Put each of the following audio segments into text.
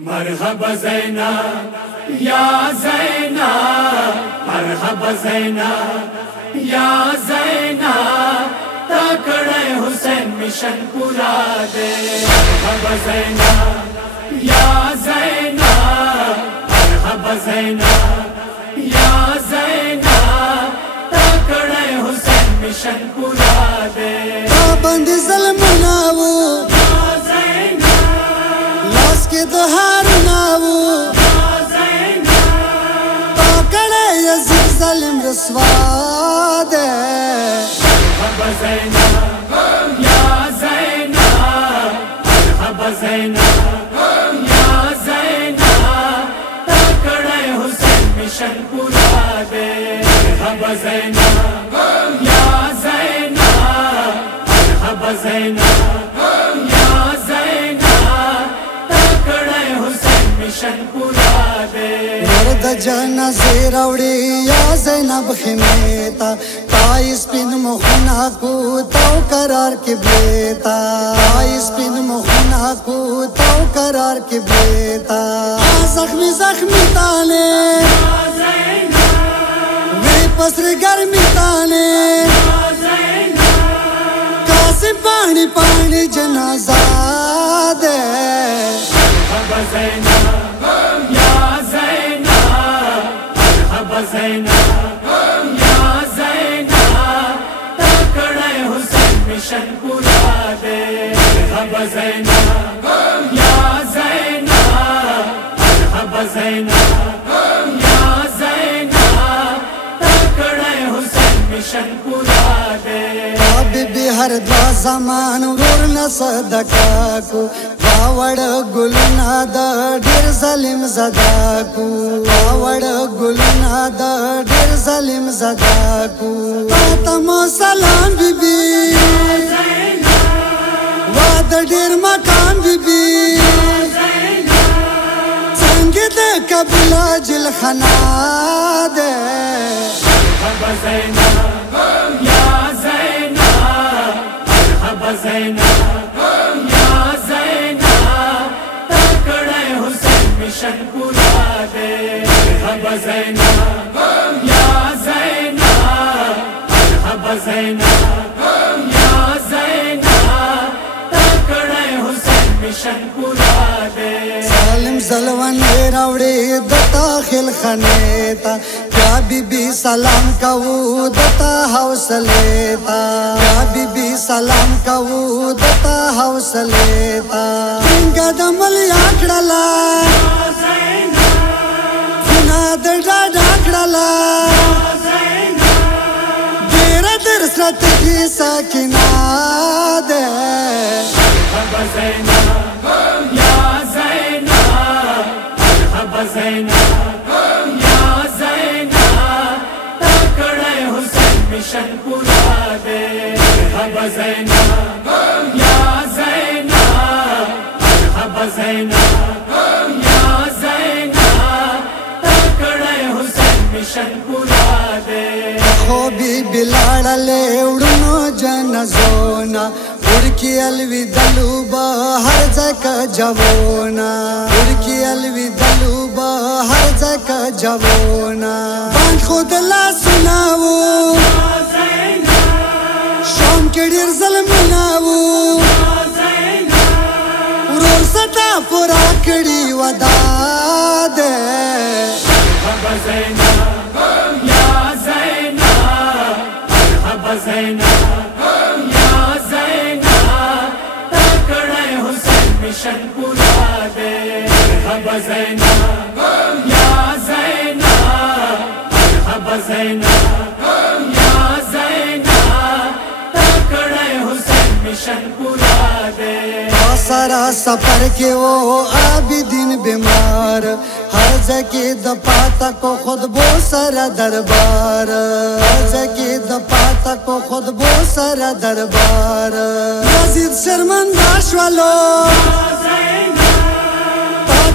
मरहबा ज़ैना या ज़ैना, मरहबा ज़ैना या ज़ैना, ताकड़े हुसैन मिशन पूरा दे। मरहबा ज़ैना या ज़ैना, मरहबा ज़ैना या ज़ैना, ताकड़े हुसैन मिशन पूरा दे। पाबंद ज़ल्मनावो लाश के दहार नावो, ताकड़े यज़ीद ज़ालिम रस्वा दे। मरहबा ज़ैना या ज़ैना, मरहबा ज़ैना या ज़ैना, ताकड़े हुसैन मिशन पूरा दे। मरहबा ज़ैना या ज़ैना, मरहबा ज़ैना या ज़ैना, ताकड़े हुसैन मिशन पूरा दे। मर्द जनाज़े रावड़ी या ज़ैनब ख़िमेता, ताइस पिन मुखना को ताव करार के बेता, ताइस पिन मुखना को ताव करार के बेता। ज़ख्मी ज़ख्मी ताने वे पसर गर्मी ताने, कासिम पानी पानी जनाज़ा दे। मरहबा ज़ैना या ज़ैना, मरहबा ज़ैना या ज़ैना, ताकड़े हुसैन मिशन पूरा दे। मरहबा ज़ैना या ज़ैना, मरहबा ज़ैना या ज़ैना, ताकड़े हुसैन मिशन पूरा दे। बीबी हर द्वा ज़मान वोर न सदका को, बावड़ गुलना द ढेर ज़ालिम ज़दा को, बावड़ गुलना द ढेर ज़ालिम ज़दा को। तमो सलाम बीबी वाद ढेर मकान बीबी, संगीत कबीला जिल खना दे। मरहबा ज़ैना या ज़ैना, मरहबा ज़ैना या ज़ैना, ताकड़े हुसैन मिशन पूरा दे। मरहबा ज़ैना या ज़ैना, मरहबा ज़ैना या ज़ैना, ताकड़े हुसैन मिशन पूरा दे। ज़ालिम ज़लवन रावड़ी दता खिल खनेता, या बीबी सलाम कवू दता हौसलेता, या बीबी सलाम कवू दता हौसलेता। गदमल आखड़ला फुनाद डाखड़ला, देरा दर सत की सकिना दे। मरहबा ज़ैना या ज़ैना, मरहबा ज़ैना या ज़ैना, ताकड़े हुसैन मिशन पूरा दे। मरहबा ज़ैना या ज़ैना, मरहबा ज़ैना या ज़ैना, ताकड़े हुसैन मिशन पूरा दे। खोबी बिलाड़ले उड़नो जन जोना, उड़की अलविदलू हर जगह जवोना, उड़की अलविदलू हर जगह जवोना। बांध खुद ला सुनावो शाम के ढेर ज़ल्मनावो, रोर सता पूरा कड़ी वदा दे। मरहबा ज़ैना या ज़ैना, मरहबा ज़ैना या ज़ैना, ताकड़े हुसैन मिशन पूरा दे। मरहबा ज़ैना या ज़ैना, मरहबा ज़ैना या ज़ैना, ताकड़े हुसैन मिशन पूरा दे। सारा सफर के वो आबिदीन बीमार, हर जगह दपाता को खुद बो सारा दरबार, हर जगह दपाता को खुद बो सारा दरबार। यज़ीद शर्मंदाश वालो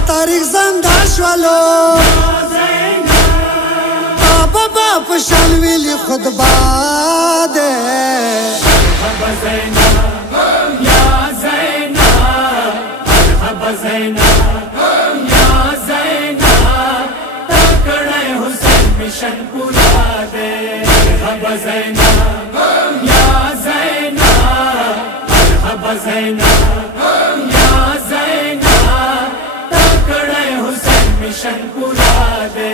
तारीख ज़ंदाश वालो, बाबा बाप शानविली खुद दे। मरहबा ज़ैना या ज़ैना, मरहबा ज़ैना मिशन पूरा दे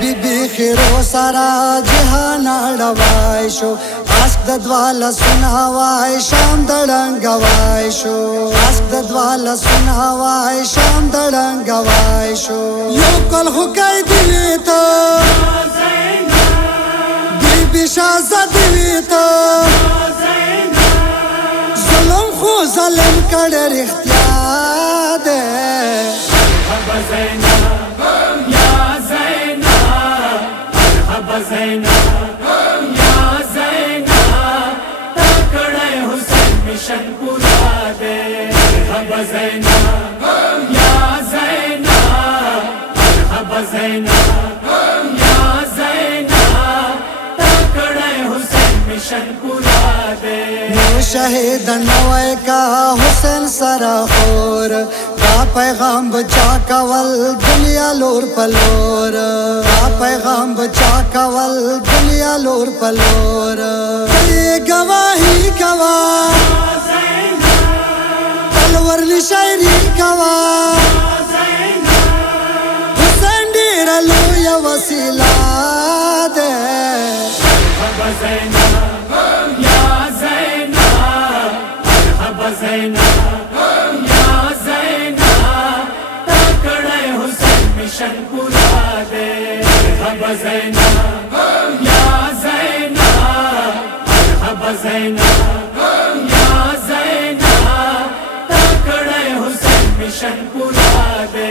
बीबी खिरो सारा जहान डवाइशो आस्क दवाला सुनावाय शाम दड़ंगवाइशो आस्क दवाला सुनावाय शाम दड़ंगवाइशो यो कल हुकाय दिवी तो बीबी शाजा दिवी तो जुल्म खो ज़ालिम कड़र इख्तियार दे मरहबा ज़ैनब या ज़ैनब मरहबा ज़ैनब या ज़ैनब तकड़े हुसैन मिशन पूरा दे मरहबा ज़ैनब या ज़ैनब मरहबा ज़ैनब या ज़ैनब तकड़े हुसैन मिशन पूरा दे शहीद नवय का हुसैन सरा खोर का पैगाम बचा कवल दुनिया लोर पलोर का पैगाम बचा कवल दुनिया लोर पलोर ये गवाही गवाह तलवर शायरी गवाह हुसैन डेरा लो या वसीला दे मरहबा ज़ैनब या ज़ैनब मरहबा ज़ैनब या ज़ैनब तकड़े हुसैन मिशन पूरा दे मरहबा ज़ैनब या ज़ैनब मरहबा ज़ैनब या ज़ैनब तकड़े हुसैन मिशन पूरा दे।